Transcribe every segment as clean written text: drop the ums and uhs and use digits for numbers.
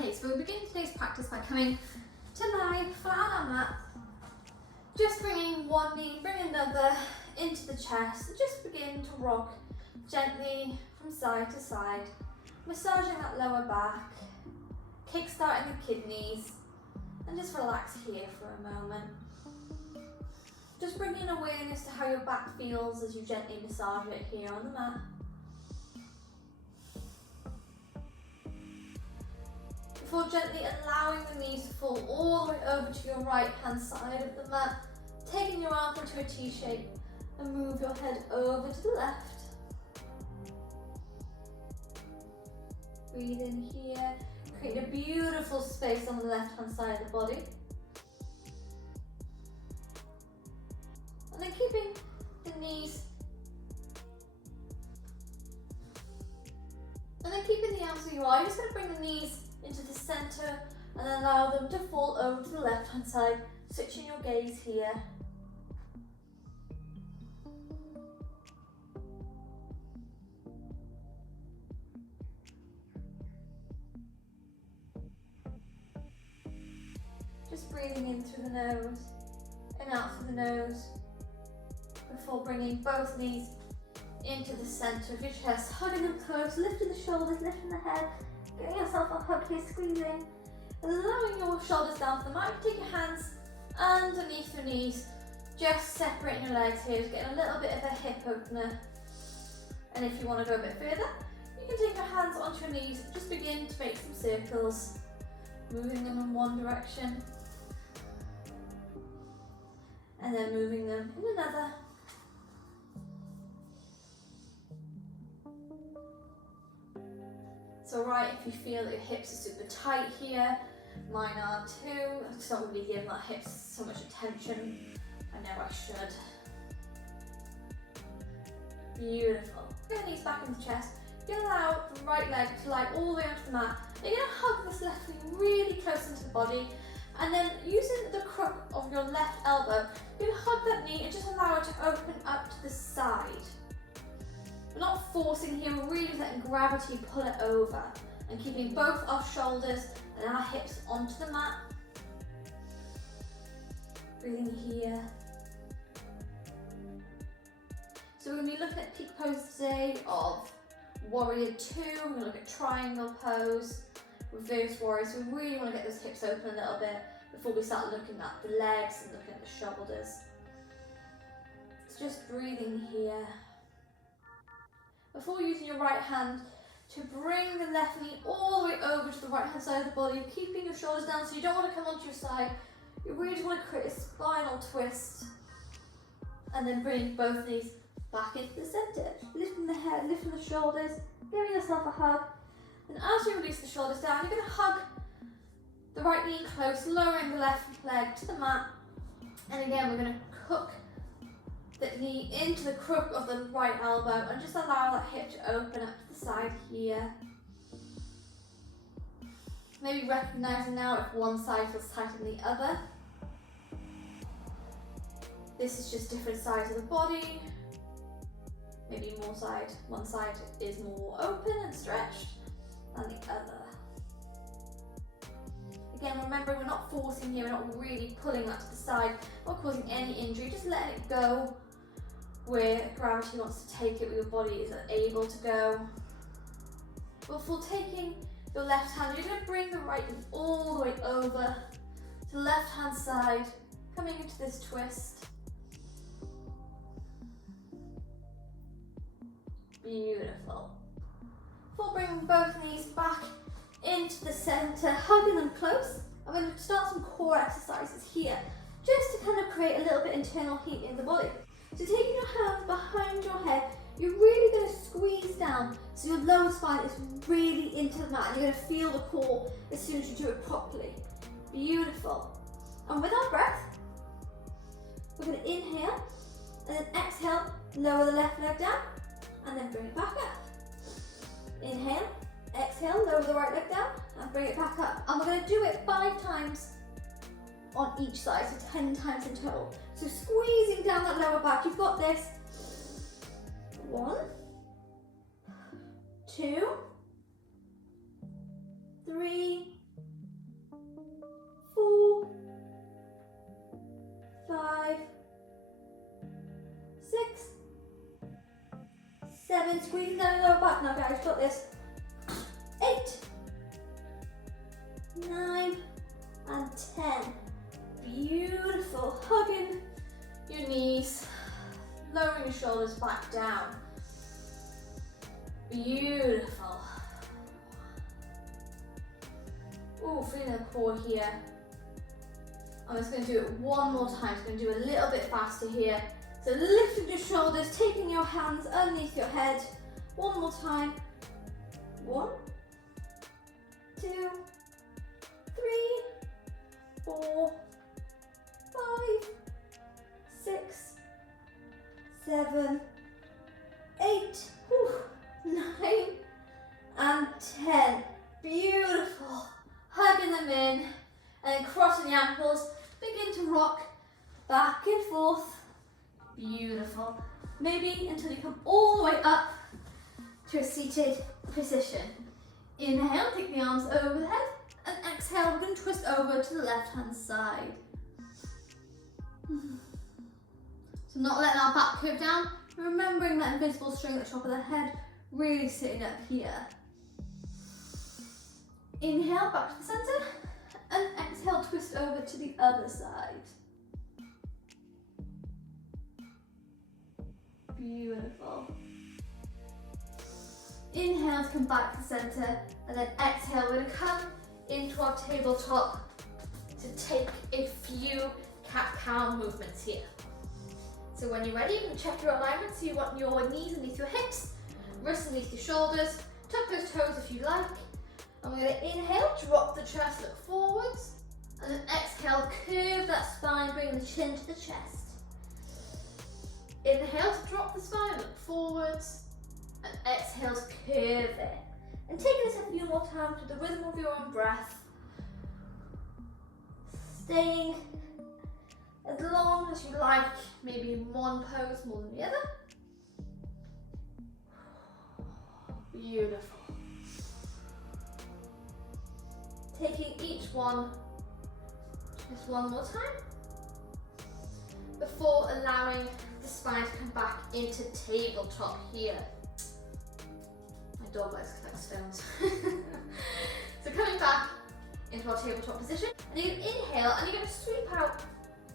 Okay, so we'll begin today's practice by coming to lie flat on our mat. Just bringing one knee, bring another into the chest. Just begin to rock gently from side to side, massaging that lower back, kick-starting the kidneys, and just relax here for a moment. Just bringing awareness to how your back feels as you gently massage it here on the mat. Before gently allowing the knees to fall all the way over to your right hand side of the mat, taking your arm into a T shape and move your head over to the left. Breathe in here, create a beautiful space on the left hand side of the body. And then keeping the knees, and then keeping the arms where you are, you're just going to bring the knees into the center and allow them to fall over to the left hand side, switching your gaze here. Just breathing in through the nose and out through the nose before bringing both knees into the center of your chest, hugging them close, lifting the shoulders, lifting the head, getting yourself a hug here, squeezing, and allowing your shoulders down to the mat. Take your hands underneath your knees, just separating your legs here, just getting a little bit of a hip opener. And if you want to go a bit further, you can take your hands onto your knees, just begin to make some circles, moving them in one direction, and then moving them in another. It's alright if you feel that your hips are super tight here. Mine are too. I just don't really give my hips so much attention. I know I should. Beautiful. Bring the knees back into the chest. You'll allow the right leg to lie all the way onto the mat. You're going to hug this left knee really close into the body. And then using the crook of your left elbow, you're going to hug that knee and just allow it to open up to the side. We're not forcing here, we're really letting gravity pull it over and keeping both our shoulders and our hips onto the mat. Breathing here. So we're going to be looking at peak pose today of Warrior 2, we're going to look at Triangle pose, Reverse Warrior, so we really want to get those hips open a little bit before we start looking at the legs and looking at the shoulders. So just breathing here. Before using your right hand to bring the left knee all the way over to the right hand side of the body, keeping your shoulders down so you don't want to come onto your side. You really just want to create a spinal twist. And then bring both knees back into the center. Lifting the head, lifting the shoulders, giving yourself a hug. And as you release the shoulders down, you're going to hug the right knee close, lowering the left leg to the mat. And again, we're going to hook that knee into the crook of the right elbow and just allow that hip to open up to the side here. Maybe recognizing now if one side feels tighter than the other. This is just different sides of the body. Maybe one side is more open and stretched than the other. Again, remember, we're not forcing here, we're not really pulling that to the side, not causing any injury, just letting it go where gravity wants to take it, where your body is able to go. Before taking your left hand, you're going to bring the right knee all the way over to the left hand side, coming into this twist. Beautiful. Before bringing both knees back into the center, hugging them close, I'm going to start some core exercises here, just to kind of create a little bit internal heat in the body. So taking your hands behind your head, you're really going to squeeze down so your lower spine is really into the mat and you're going to feel the core as soon as you do it properly. Beautiful. And with our breath, we're going to inhale and then exhale, lower the left leg down and then bring it back up. Inhale, exhale, lower the right leg down and bring it back up. And we're going to do it 5 times on each side, so 10 times in total. So squeezing down that lower back, you've got this. 1, 2, 3, and then squeeze down the lower back. Now guys, got this. 8, 9, and 10. Beautiful. Hugging your knees, lowering your shoulders back down. Beautiful. Ooh, feeling the core here. I'm just going to do it one more time. I'm going to do it a little bit faster here. So lifting your shoulders, taking your hands underneath your head. One more time. 1, 2, 3, 4, 5, 6, 7, 8, 9, and 10. Beautiful. Hugging them in and crossing the ankles. Begin to rock back and forth. Beautiful. Maybe until you come all the way up to a seated position. Inhale, take the arms over the head, and exhale, we're going to twist over to the left hand side. So not letting our back curve down, remembering that invisible string at the top of the head, really sitting up here. Inhale, back to the center, and exhale, twist over to the other side. Beautiful. Inhale to come back to the center, and then exhale, we're going to come into our tabletop to take a few cat-cow movements here. So when you're ready, you can check your alignment. So you want your knees underneath your hips, wrists underneath your shoulders, tuck those toes if you like. And we're going to inhale, drop the chest, look forwards, and then exhale, curve that spine, bring the chin to the chest. Inhale to drop the spine, look forwards, and exhale to curve it. And taking this a few more times with the rhythm of your own breath. Staying as long as you like, maybe in one pose more than the other. Beautiful. Taking each one just one more time before allowing the spine to come back into tabletop here. My dog likes to collect stones. So coming back into our tabletop position, and you can inhale and you're going to sweep out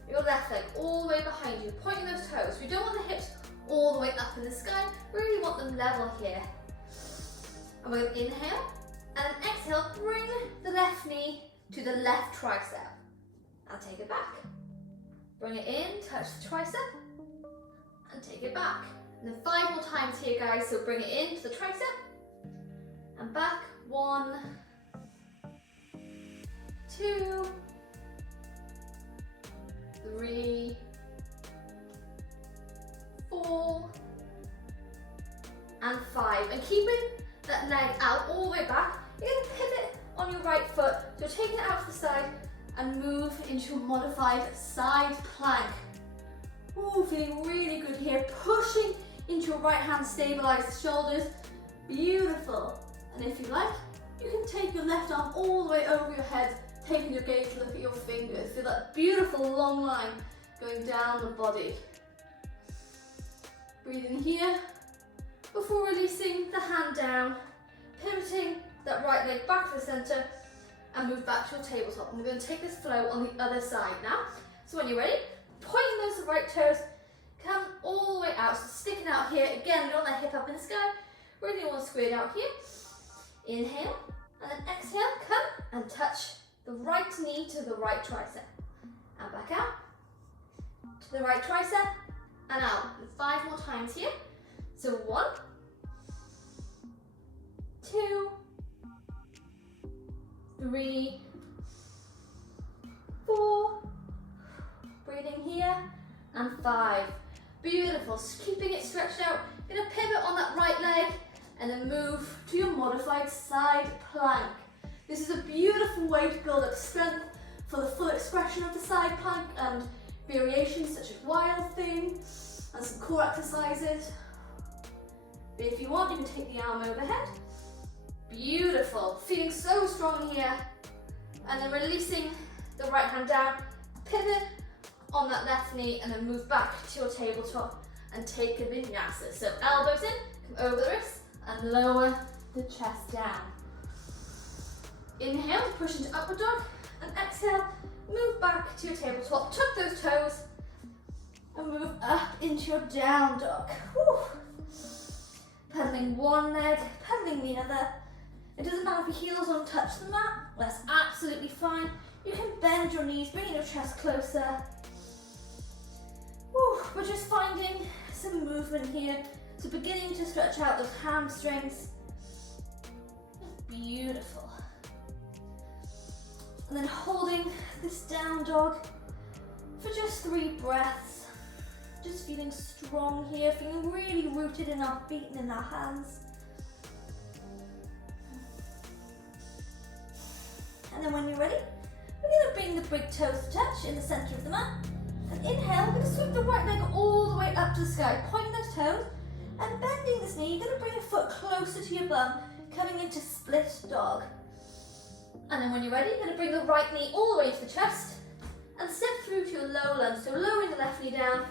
your left leg all the way behind you, pointing those toes. We don't want the hips all the way up in the sky, we really want them level here. And we're going to inhale and exhale, bring the left knee to the left tricep and take it back. Bring it in, touch the tricep and take it back. And then 5 more times here guys, so bring it into the tricep and back. 1, 2, 3, 4, and 5. And keeping that leg out all the way back, you're going to pivot on your right foot. So you're taking it out to the side and move into a modified side plank. Ooh, feeling really good here. Pushing into your right hand, stabilize the shoulders. Beautiful. And if you like, you can take your left arm all the way over your head, taking your gaze to look at your fingers. Feel that beautiful long line going down the body. Breathe in here before releasing the hand down, pivoting that right leg back to the center and move back to your tabletop. And we're going to take this flow on the other side now. So when you're ready, pointing those right toes, come all the way out. So sticking out here, again, you don't want that hip up in the sky. Really want to square it out here. Inhale, and then exhale, come and touch the right knee to the right tricep. And back out, to the right tricep, and out. And 5 more times here. So 1, 2, 3, 4, breathing here, and 5. Beautiful, just keeping it stretched out. You're going to pivot on that right leg and then move to your modified side plank. This is a beautiful way to build up strength for the full expression of the side plank and variations such as wild thing and some core exercises. But if you want, you can take the arm overhead. Beautiful, feeling so strong here. And then releasing the right hand down, pivot on that left knee and then move back to your tabletop and take a vinyasa. So elbows in, come over the wrists, and lower the chest down. Inhale to push into upward dog, and exhale, move back to your tabletop, tuck those toes, and move up into your down dog. Whew. Pedaling one leg, pedaling the other. It doesn't matter if your heels don't touch the mat, that's absolutely fine. You can bend your knees, bring your chest closer. Whew. We're just finding some movement here. So beginning to stretch out those hamstrings. Beautiful. And then holding this down dog for just 3 breaths. Just feeling strong here, feeling really rooted in our feet and in our hands. And then when you're ready, we're going to bring the big toes to touch in the center of the mat. And inhale, we're going to sweep the right leg all the way up to the sky, pointing those toes and bending this knee. You're going to bring a foot closer to your bum, coming into split dog. And then when you're ready, you're going to bring the right knee all the way to the chest and step through to your low lunge. So lowering the left knee down.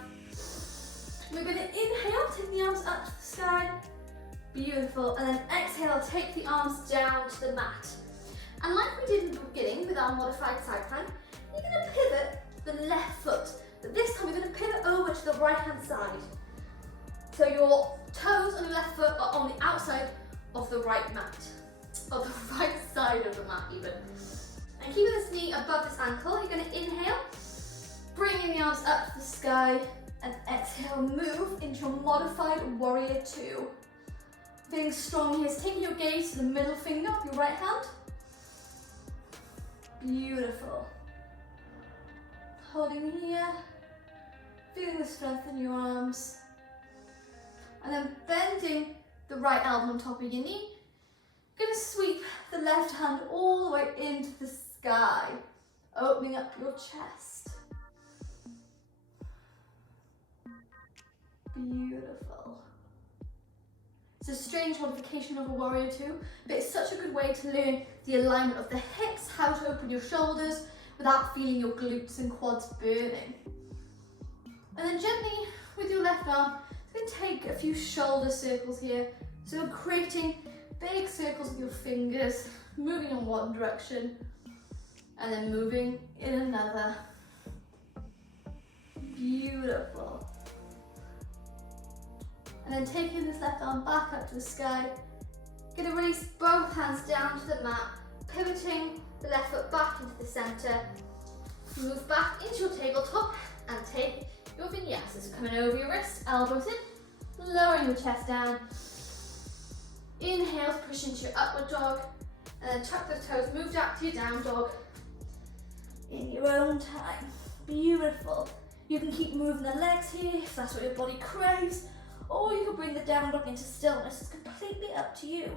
We're going to inhale, take the arms up to the sky. Beautiful. And then exhale, take the arms down to the mat. And like we did in the beginning with our modified side plank, you're going to pivot the left foot. But this time you're going to pivot over to the right hand side. So your toes on your left foot are on the outside of the right mat. Of the right side of the mat even. And keeping this knee above this ankle, you're going to inhale, bringing the arms up to the sky, and exhale, move into your modified warrior 2. Feeling strong here is taking your gaze to the middle finger of your right hand. Beautiful. Holding here, feeling the strength in your arms. And then bending the right elbow on top of your knee. You're going to sweep the left hand all the way into the sky, opening up your chest. Beautiful. It's a strange modification of a warrior 2, but it's such a good way to learn the alignment of the hips, how to open your shoulders without feeling your glutes and quads burning. And then gently, with your left arm, you're going to take a few shoulder circles here. So you're creating big circles with your fingers, moving in one direction, and then moving in another. Beautiful. And then taking this left arm back up to the sky, you're going to release both hands down to the mat, pivoting the left foot back into the center. Move back into your tabletop and take your vinyasa. So coming over your wrist, elbows in, lowering your chest down. Inhale to push into your upward dog, and then tuck those toes, move back to your down dog in your own time. Beautiful. You can keep moving the legs here if that's what your body craves, or you can bring the down dog into stillness. It's completely up to you.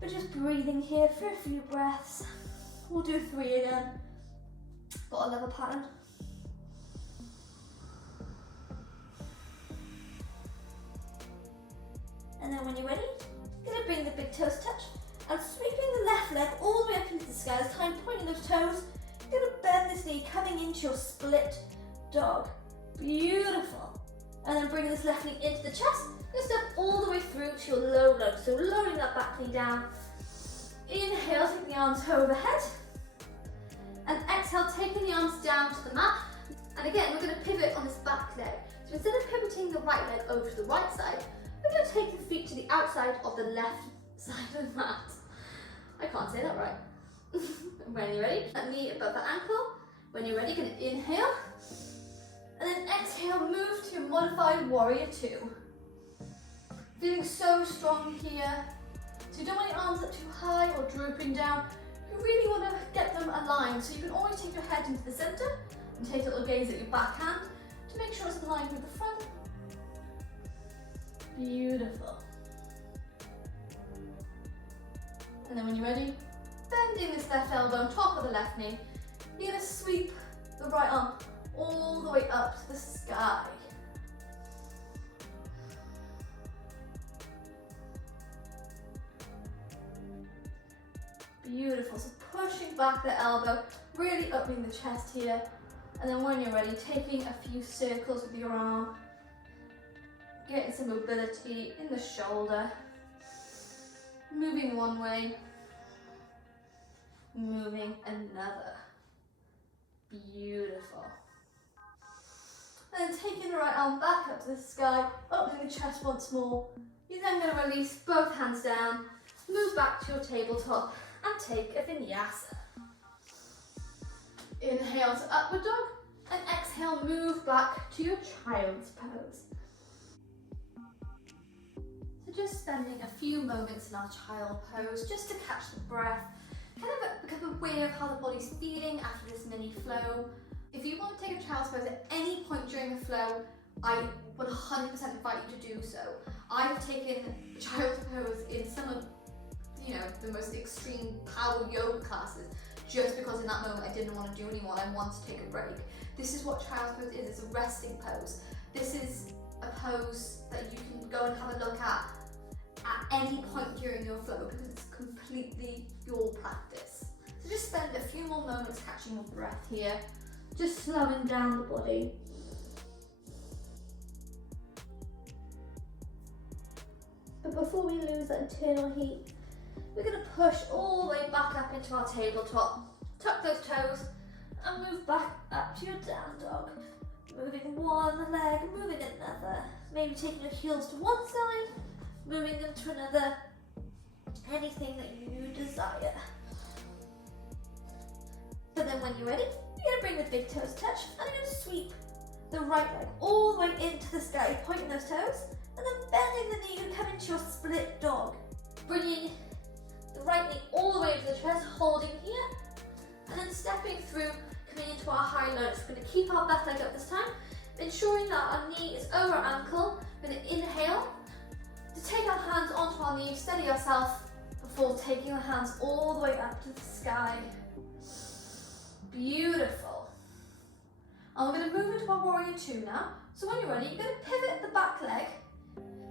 But just breathing here for a few breaths. We'll do 3 again. Got a level pattern. And then when you're ready, you're going to bring the big toes touch and sweeping the left leg all the way up into the sky. This time pointing those toes, you're going to bend this knee coming into your split dog. Beautiful. And then bringing this left knee into the chest, you step all the way through to your low lunge. So lowering that back knee down. Inhale, taking the arms overhead. And exhale, taking the arms down to the mat. And again, we're going to pivot on this back leg. So instead of pivoting the right leg over to the right side, we're going to take the feet to the outside of the left side of the mat. I can't say that right. When you're ready, that knee above the ankle. When you're ready, you're going to inhale. And then exhale, move to your modified warrior 2. Feeling so strong here. So you don't want your arms up too high or drooping down. You really want to get them aligned. So you can always take your head into the center and take a little gaze at your back hand to make sure it's aligned with the front. Beautiful. And then when you're ready, bending this left elbow on top of the left knee, you're going to sweep the right arm all the way up to the sky. Beautiful. So pushing back the elbow, really opening the chest here. And then when you're ready, taking a few circles with your arm, getting some mobility in the shoulder, moving one way, moving another. Beautiful. And then taking the right arm back up to the sky, opening the chest once more. You're then going to release both hands down, move back to your tabletop and take a vinyasa. Inhale to upward dog and exhale, move back to your child's pose. So just spending a few moments in our child pose just to catch the breath, kind of become aware of how the body's feeling after this mini flow. If you want to take a child's pose at any point during the flow, I 100% invite you to do so. I've taken a child's pose in some of, the most extreme power yoga classes, just because in that moment I didn't want to do anymore. I wanted to take a break. This is what child's pose is. It's a resting pose. This is a pose that you can go and have a look at any point during your flow, because it's completely your practice. So just spend a few more moments catching your breath here, just slowing down the body. But before we lose that internal heat, we're going to push all the way back up into our tabletop. Tuck those toes and move back up to your down dog. Moving one leg, moving another. Maybe taking your heels to one side, moving them to another. Anything that you desire. But then when you're ready, you're going to bring the big toes touch and you're going to sweep the right leg all the way into the sky, pointing those toes, and then bending the knee and come into your split dog. Bringing the right knee all the way to the chest, holding here, and then stepping through, coming into our high lunge. We're going to keep our back leg up this time, ensuring that our knee is over our ankle. We're going to inhale, to take our hands onto our knees, steady yourself before taking our hands all the way up to the sky. Beautiful. And we're going to move into our warrior two now. So when you're ready, you're going to pivot the back leg.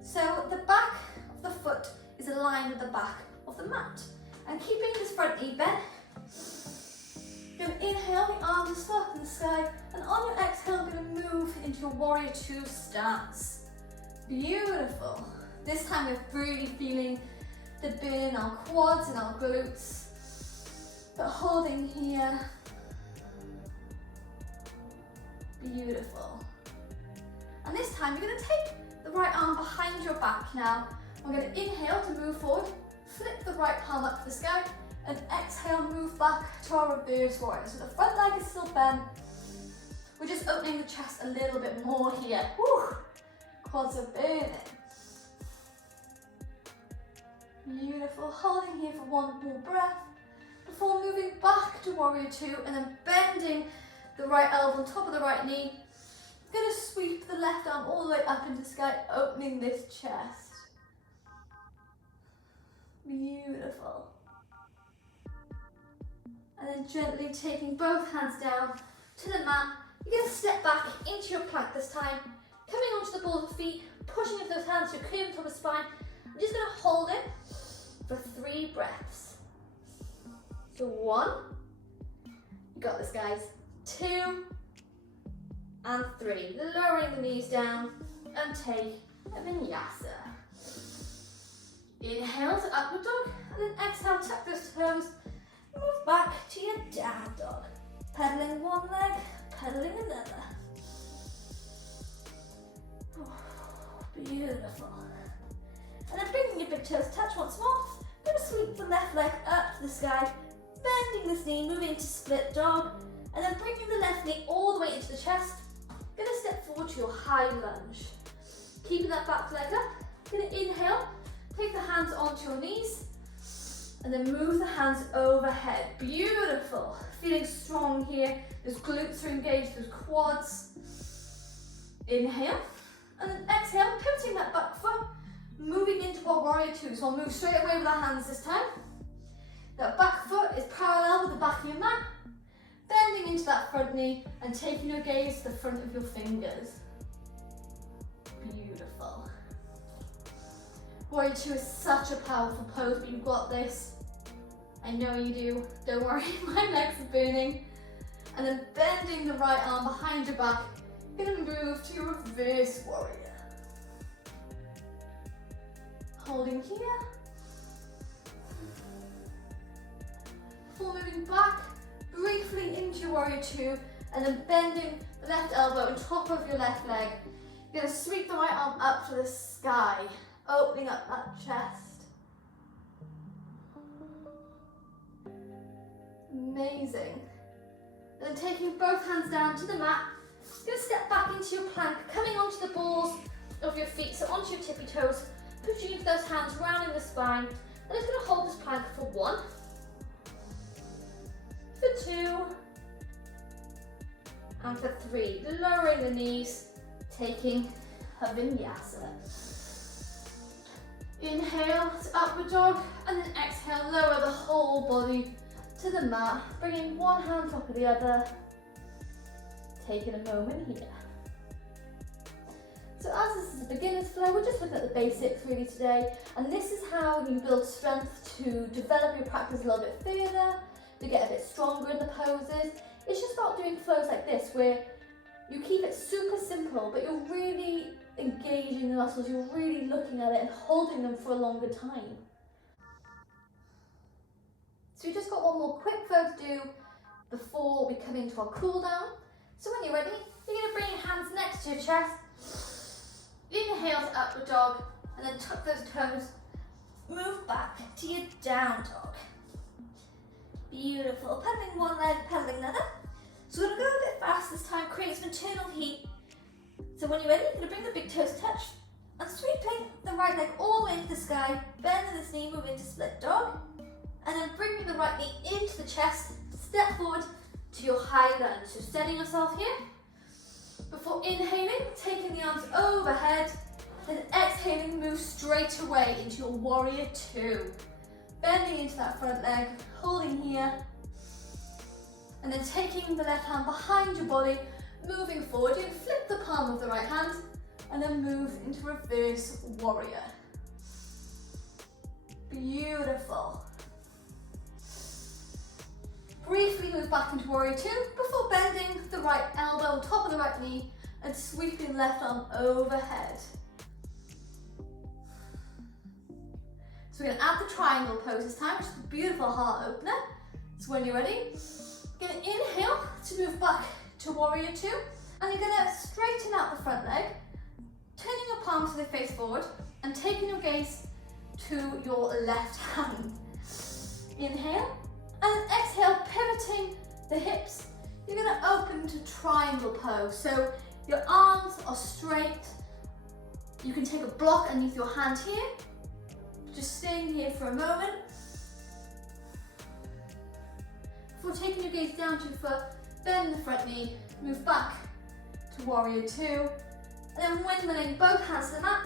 So the back of the foot is aligned with the back of the mat. And keeping this front knee bent, you're going to inhale, the arms are stuck in the sky, and on your exhale, you're going to move into your warrior two stance. Beautiful. This time we're really feeling the burn in our quads and our glutes, but holding here. Beautiful. And this time you're going to take the right arm behind your back now. We're going to inhale to move forward, flip the right palm up to the sky, and exhale, move back to our reverse warrior. So the front leg is still bent. We're just opening the chest a little bit more here. Whew. Quads are burning. Beautiful. Holding here for one more breath before moving back to warrior two and then bending the right elbow on top of the right knee. I'm going to sweep the left arm all the way up into the sky, opening this chest. Beautiful. And then gently taking both hands down to the mat. You're going to step back into your plank this time, coming onto the balls of feet, pushing into those hands to clear the top of the spine. I'm just going to hold it for 3 breaths. So 1, you got this guys, 2 and 3. Lowering the knees down and take a vinyasa. Inhale to upward dog and then exhale, tuck those toes, move back to your down dog. Pedaling one leg, pedaling another. Oh, beautiful. And then bringing your big toes touch once more. Going to sweep the left leg up to the sky, bending this knee, moving to split dog, and then bringing the left knee all the way into the chest. Going to step forward to your high lunge. Keeping that back leg up. Going to inhale, take the hands onto your knees, and then move the hands overhead. Beautiful. Feeling strong here. Those glutes are engaged, those quads. Inhale, and then exhale, pivoting that back foot, moving into our warrior two. So I'll move straight away with our hands this time. That back foot is parallel with the back of your mat. Bending into that front knee and taking your gaze to the front of your fingers. Beautiful. Warrior two is such a powerful pose, but you've got this. I know you do. Don't worry, my legs are burning. And then bending the right arm behind your back. You're going to move to your reverse warrior. Holding here. Before moving back, briefly into your warrior two, and then bending the left elbow on top of your left leg. You're going to sweep the right arm up to the sky, opening up that chest. Amazing. And then taking both hands down to the mat, you're going to step back into your plank, coming onto the balls of your feet, so onto your tippy toes, pushing those hands rounding the spine, and just going to hold this plank for 1, for 2, and for 3. Lowering the knees, taking a vinyasa. Inhale to upward dog, and then exhale, lower the whole body to the mat, bringing one hand on top of the other, taking a moment here. So as this is a beginner's flow, we're just looking at the basics really today, and this is how you build strength to develop your practice a little bit further, to get a bit stronger in the poses. It's just about doing flows like this where you keep it super simple, but you're really engaging the muscles, you're really looking at it and holding them for a longer time. So we've just got one more quick flow to do before we come into our cool down. So when you're ready, you're going to bring your hands next to your chest, inhale to upward dog, and then tuck those toes, move back to your down dog. Beautiful, pedaling one leg, pedaling another. So we're going to go a bit fast this time, create some internal heat. So when you're ready, you're going to bring the big toes touch, and sweeping the right leg all the way into the sky, bending this knee, move into split dog, and then bringing the right knee into the chest, step forward to your high lunge. So steadying yourself here. Before inhaling, taking the arms overhead, then exhaling, move straight away into your warrior two. Bending into that front leg, holding here, and then taking the left hand behind your body, moving forward. You can flip the palm of the right hand, and then move into reverse warrior. Beautiful. Briefly move back into warrior two before bending the right elbow on top of the right knee and sweeping left arm overhead. So we're going to add the triangle pose this time, which is a beautiful heart opener. So when you're ready, you're going to inhale to move back to warrior two, and you're going to straighten out the front leg, turning your palms so they face forward, and taking your gaze to your left hand. Inhale. And then exhale, pivoting the hips. You're going to open to triangle pose. So your arms are straight. You can take a block underneath your hand here. Just staying here for a moment. Before taking your gaze down to your foot, bend the front knee, move back to warrior two. And then windmilling both hands to the mat.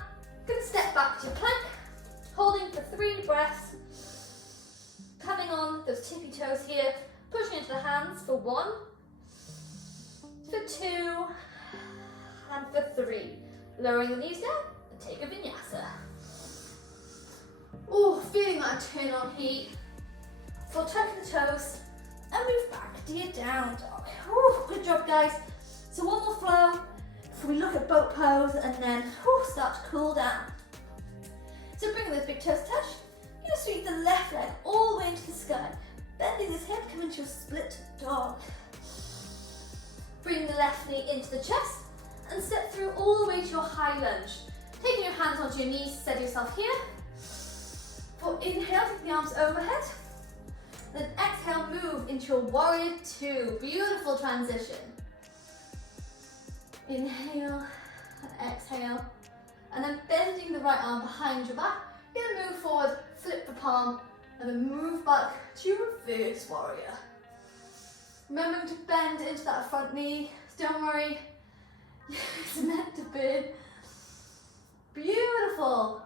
Going to step back to your plank, holding for 3 breaths. Coming on those tippy toes here, pushing into the hands for 1, for 2, and for 3. Lowering the knees down and take a vinyasa. Oh, feeling that turn on heat. So tuck the toes and move back to your down dog. Oh, good job, guys. So one more flow before we look at boat pose and then start to cool down. So bring those big toes touch. You're going to sweep the left leg all the way into the sky, bending this hip, come into your split dog. Bring the left knee into the chest and step through all the way to your high lunge. Taking your hands onto your knees, steady yourself here. For inhale, take the arms overhead. Then exhale, move into your warrior two. Beautiful transition. Inhale and exhale. And then bending the right arm behind your back. You're going to move forward, flip the palm, and then move back to your reverse warrior. Remembering to bend into that front knee. Don't worry, it's meant to be. Beautiful.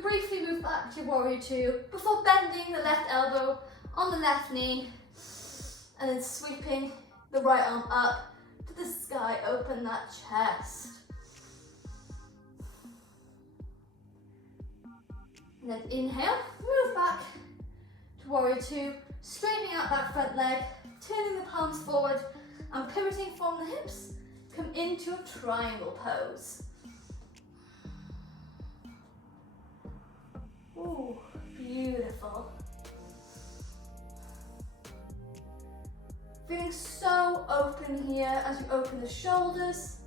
Briefly move back to your warrior two before bending the left elbow on the left knee, and then sweeping the right arm up to the sky. Open that chest. And then inhale, move back to warrior two, straightening out that front leg, turning the palms forward and pivoting from the hips. Come into a triangle pose. Ooh, beautiful. Feeling so open here as you open the shoulders.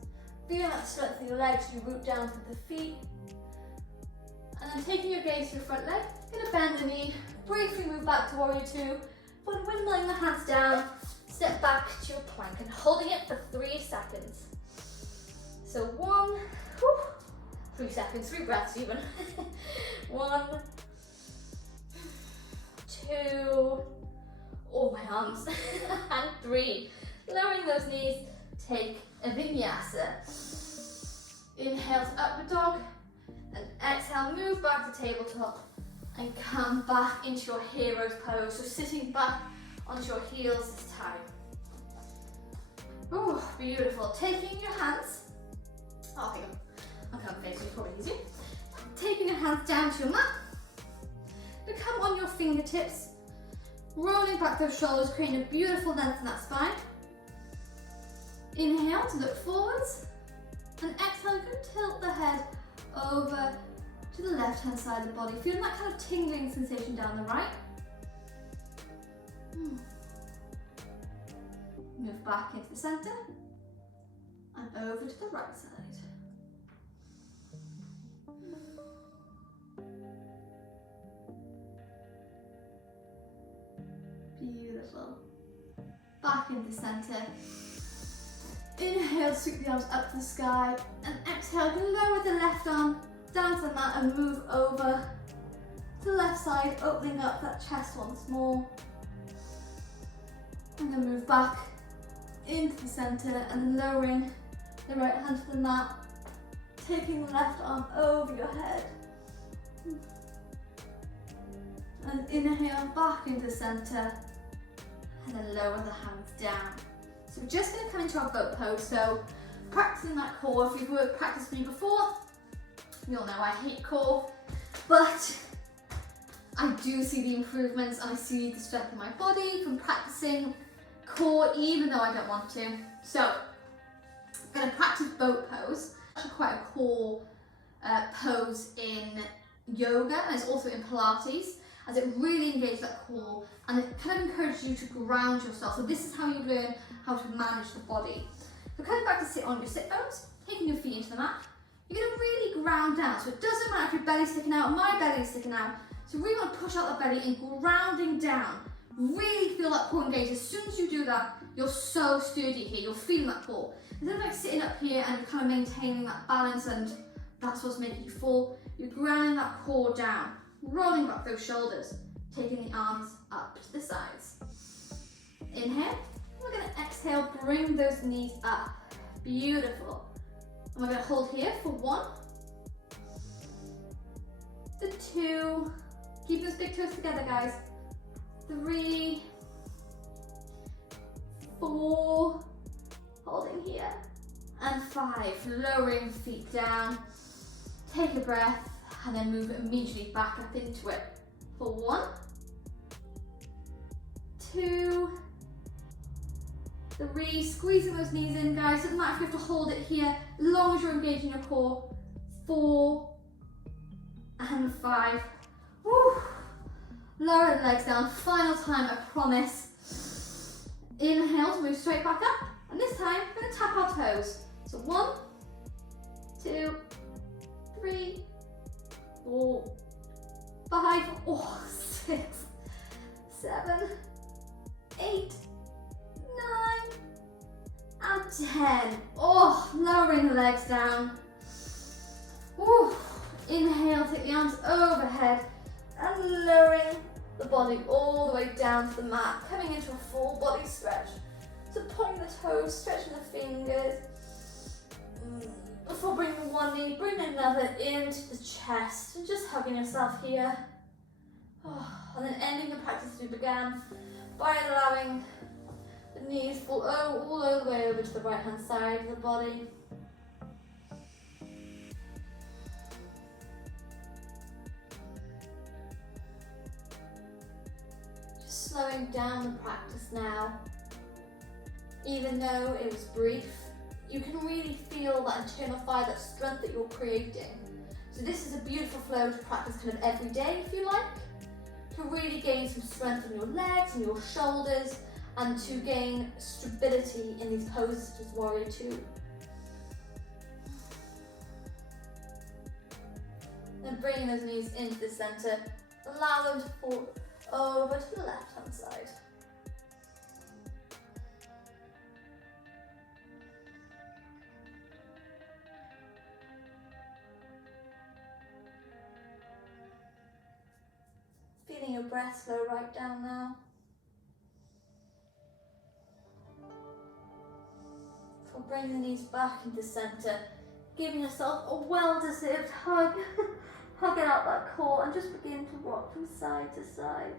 Feeling that strength in your legs as you root down through the feet. And then taking your gaze to your front leg, you're gonna bend the knee, briefly move back to warrior two, but windmilling the hands down, step back to your plank and holding it for 3 seconds. So 1, 3 seconds, 3 breaths even. 1, 2, oh my arms, and 3. Lowering those knees, take a vinyasa. Inhale to upward dog, and exhale, move back to tabletop, and come back into your hero's pose. So sitting back onto your heels this time. Oh, beautiful. Taking your hands, I'll come facing you, probably easier. Taking your hands down to your mat, become on your fingertips, rolling back those shoulders, creating a beautiful length in that spine. Inhale to look forwards, and exhale, you can tilt the head over to the left hand side of the body, feeling that kind of tingling sensation down the right. Move back into the centre, and over to the right side. Beautiful. Back into the centre. Inhale, sweep the arms up to the sky, and exhale, you can lower the left arm down to the mat and move over to the left side, opening up that chest once more. And then move back into the centre and then lowering the right hand to the mat, taking the left arm over your head. And inhale back into the centre, and then lower the hands down. So we're just going to come into our boat pose. So practicing that core, if you've practiced with me before, you'll know I hate core, but I do see the improvements and I see the strength in my body from practicing core even though I don't want to. So I'm going to practice boat pose. Actually quite a core pose in yoga, and it's also in Pilates, as it really engages that core and it kind of encourages you to ground yourself. So this is how you learn how to manage the body. So coming back to sit on your sit bones, taking your feet into the mat, you're going to really ground down. So it doesn't matter if your belly's sticking out, my belly's sticking out. So you really want to push out the belly and grounding down. Really feel that core engage. As soon as you do that, you're so sturdy here. You're feeling that core. Instead of like sitting up here and kind of maintaining that balance and that's what's making you fall, you're grounding that core down, rolling back those shoulders, taking the arms up to the sides. Inhale. We're going to exhale, bring those knees up. Beautiful. And we're going to hold here for 1, the 2, keep those big toes together guys, 3, 4, holding here, and 5, lowering feet down, take a breath, and then move immediately back up into it for 1, 2, 3, squeezing those knees in guys, doesn't matter if you have to hold it here, as long as you're engaging your core, 4, and 5, woo. Lower the legs down, final time I promise. Inhale to move straight back up, and this time we're going to tap our toes. So 1, 2, 3, 4, 5, 6, 7, 8, 9, and 10. Oh, lowering the legs down. Ooh. Inhale, take the arms overhead and lowering the body all the way down to the mat, coming into a full body stretch. So pointing the toes, stretching the fingers. Before bringing one knee, bring another into the chest and just hugging yourself here. And then ending the practice as we began by allowing the knees fall all the way over to the right hand side of the body. Just slowing down the practice now. Even though it was brief, you can really feel that internal fire, that strength that you're creating. So this is a beautiful flow to practice kind of every day if you like, to really gain some strength in your legs and your shoulders, and to gain stability in these poses such as Warrior Two. Then bringing those knees into the center, allow them to fall over to the left hand side. Feeling your breath slow right down now. For bringing the knees back into the center, giving yourself a well-deserved hug. Hugging out that core and just begin to rock from side to side.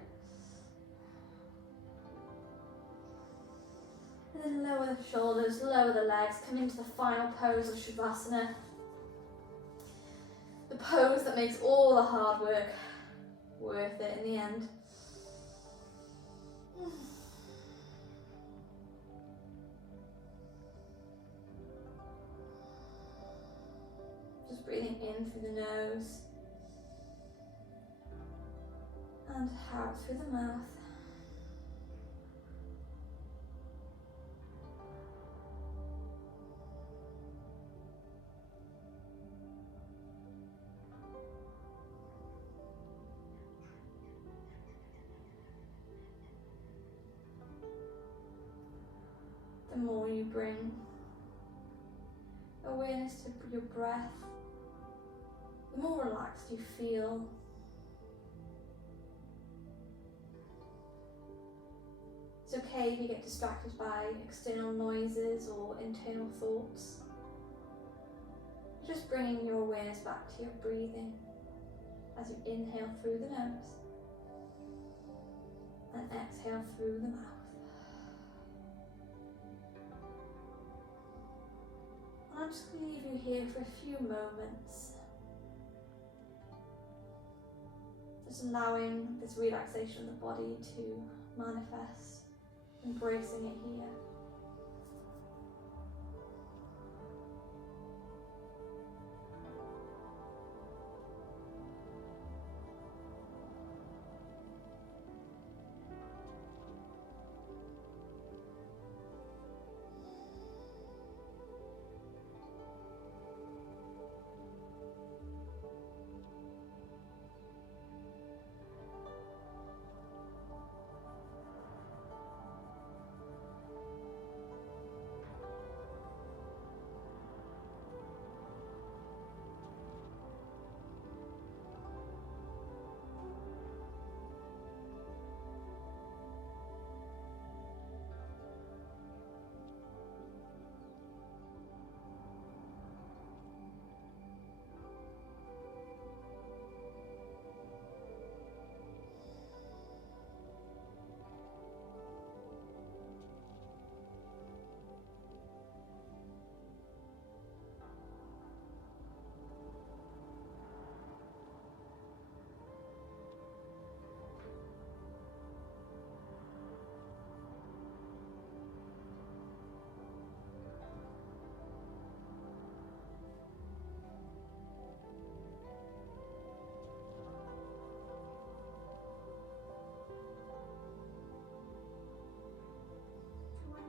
And then lower the shoulders, lower the legs, come into the final pose of Shavasana. The pose that makes all the hard work worth it in the end. Just breathing in through the nose and out through the mouth. The more you bring awareness to your breath, the more relaxed you feel. It's okay if you get distracted by external noises or internal thoughts. Just bringing your awareness back to your breathing as you inhale through the nose and exhale through the mouth. And I'm just going to leave you here for a few moments, just allowing this relaxation of the body to manifest. Embracing it here.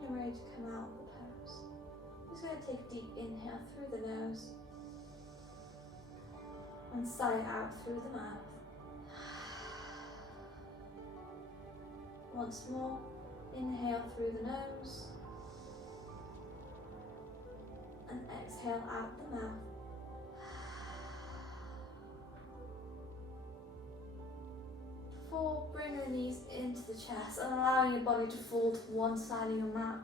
Ready to come out of the pose. Just going to take a deep inhale through the nose and sigh it out through the mouth. Once more, inhale through the nose and exhale out the mouth. Four, bring the knees into the chest and allowing your body to fall to one side of your mat.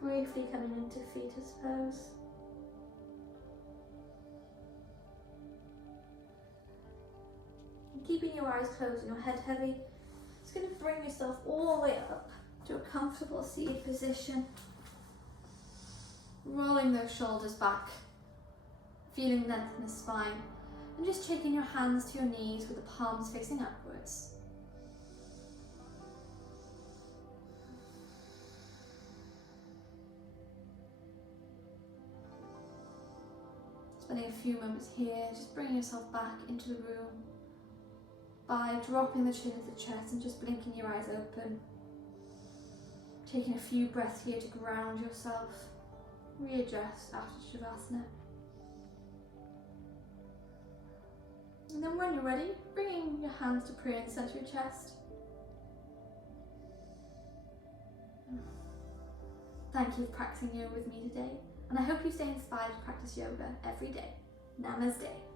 Briefly coming into fetus pose. And keeping your eyes closed and your head heavy, just going to bring yourself all the way up to a comfortable seated position. Rolling those shoulders back, feeling length in the spine. And just taking your hands to your knees with the palms facing upwards. Spending a few moments here, just bringing yourself back into the room by dropping the chin into the chest and just blinking your eyes open. Taking a few breaths here to ground yourself, readjust after Shavasana. And then when you're ready, bringing your hands to prayer in the centre of your chest. Thank you for practicing yoga with me today, and I hope you stay inspired to practice yoga every day. Namaste.